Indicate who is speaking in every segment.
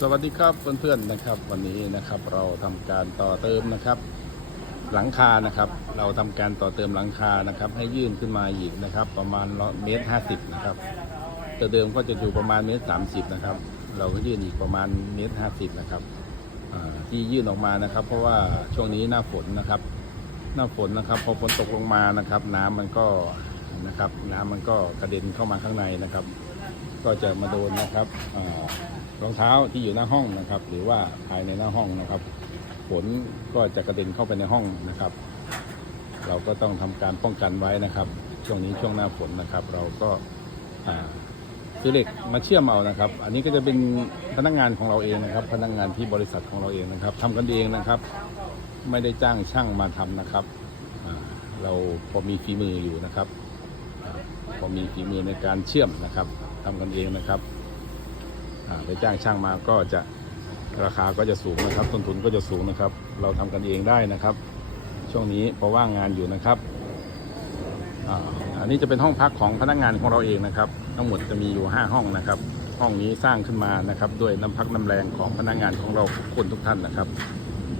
Speaker 1: สวัสดีครับเพื่อนๆนะครับ วันนี้นะครับเราทำการต่อเติมนะครับ หลังคานะครับ เราทำการต่อเติมหลังคานะครับ ให้ยื่นขึ้นมาอีกนะครับ ประมาณเมตรห้าสิบนะครับแต่เดิมก็จะอยู่ประมาณเมตรสามสิบนะครับ เราก็ยื่นอีกประมาณเมตรห้าสิบนะครับที่ยื่นออกมานะครับ เพราะว่าช่วงนี้หน้าฝนนะครับ หน้าฝนนะครับ พอฝนตกลงมานะครับ น้ำมันก็นะครับ น้ำมันก็กระเด็นเข้ามาข้างในนะครับ ก็จะมาโดนนะครับรองเท้าที่อยู่หน้าห้องนะครับ หรือว่าภายในหน้าห้องนะครับฝนก็จะกระเด็นเข้าไปในห้องนะครับ เราก็ต้องทำการป้องกันไว้นะครับ ช่วงนี้ช่วงหน้าฝนนะครับ เราก็อ่าซื้อเหล็กมาเชื่อมเอานะครับ อันนี้ก็จะเป็นพนักงานของเราเองนะครับ พนักงานที่บริษัทของเราเองนะครับทำกันเองนะครับ ไม่ได้จ้างช่างมาทำนะครับเราพอมีฝีมืออยู่นะครับ พอมีฝีมือในการเชื่อมนะครับทำกันเองนะครับไปจ้างช่างมาก็จะราคาก็จะสูงนะครับ ต้นทุนก็จะสูงนะครับ เราทำกันเองได้นะครับ ช่วงนี้พอว่างงานอยู่นะครับอันนี้จะเป็นห้องพักของพนักงานของเราเองนะครับ ทั้งหมดจะมีอยู่ 5 ห้องนะครับ ห้องนี้สร้างขึ้นมานะครับ ด้วยน้ำพักน้ำแรงของพนักงานของเราทุกคนทุกท่านนะครับ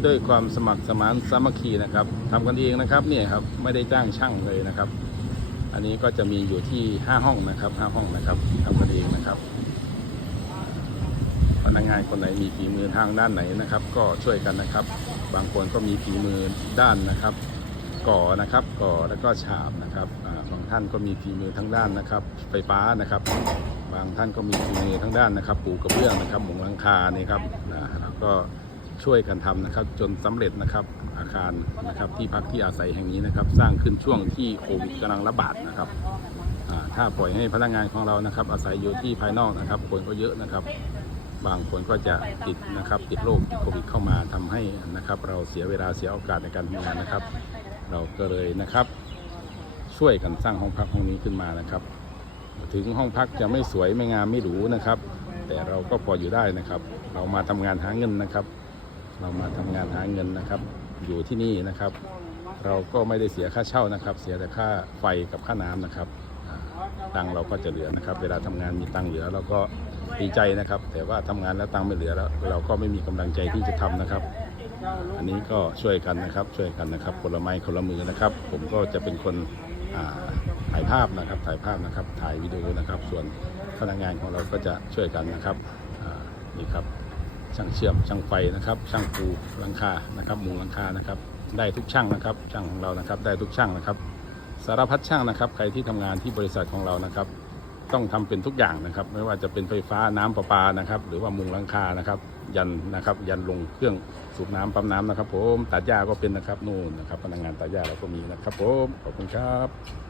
Speaker 1: ด้วยความสมัครสมานสามัคคีนะครับทำกันเองนะครับเนี่ยครับไม่ได้จ้างช่างเลยนะครับ อันนี้ก็จะมีอยู่ที่ 5 ห้องนะครับ 5 ห้องนะครับทำกันเองนะครับพนักงานคนไหนมีฝีมือทางด้านไหนนะครับ ก็ช่วยกันนะครับ บางคนก็มีฝีมือด้านนะครับ ก่อนะครับ ก่อแล้วก็ฉาบนะครับบางท่านก็มีฝีมือทั้งด้านนะครับ ไฟฟ้านะครับ บางท่านก็มีฝีมือทั้งด้านนะครับ ปูกระเบื้องนะครับหมุงหลังคานี่ครับนะแล้วก็ ช่วยกันทำนะครับ จนสำเร็จนะครับอาคารนะครับที่พักที่อาศัยแห่งนี้นะครับ สร้างขึ้นช่วงที่โควิดกำลังระบาดนะครับถ้าปล่อยให้พนักงานของเรานะครับ อาศัยอยู่ที่ภายนอกนะครับคนก็เยอะนะครับ บางคนก็จะติดนะครับติดโรคติดโควิดเข้ามาทำให้นะครับ เราเสียเวลาเสียโอกาสในการทำงานนะครับ เราก็เลยนะครับ ช่วยกันสร้างห้องพักห้องนี้ขึ้นมานะครับ ถึงห้องพักจะไม่สวยไม่งามไม่หรูนะครับ แต่เราก็พออยู่ได้นะครับ เรามาทำงานหาเงินนะครับ เรามาทำงานหาเงินนะครับ อยู่ที่นี่นะครับ เราก็ไม่ได้เสียค่าเช่านะครับ เสียแต่ค่าไฟกับค่าน้ำนะครับตังเราก็จะเหลือนะครับ เวลาทำงานมีตังเหลือเราก็ดีใจนะครับ แต่ว่าทำงานแล้วตังไม่เหลือแล้วเราก็ไม่มีกำลังใจที่จะทำนะครับ อันนี้ก็ช่วยกันนะครับ ช่วยกันนะครับคนละไม้คนละมือนะครับ ผมก็จะเป็นคนถ่ายภาพนะครับ ถ่ายภาพนะครับ ถ่ายวิดีโอนะครับ ส่วนพนักงานของเราก็จะช่วยกันนะครับนี่ครับ ช่างเชื่อมช่างไฟนะครับ ช่างปูหลังคานะครับมุงหลังคานะครับ ได้ทุกช่างนะครับ ช่างของเรานะครับ ได้ทุกช่างนะครับ สารพัดช่างนะครับ ใครที่ทำงานที่บริษัทของเรานะครับ ต้องทำเป็นทุกอย่างนะครับ ไม่ว่าจะเป็นไฟฟ้าน้ำประปานะครับ หรือว่ามุงหลังคานะครับ ยันนะครับ ยันลงเครื่องสูบน้ำปั๊มน้ำนะครับ ผมตัดหญ้าก็เป็นนะครับนู่นนะครับ พนักงานตัดหญ้าเราก็มีนะครับ ผมขอบคุณครับ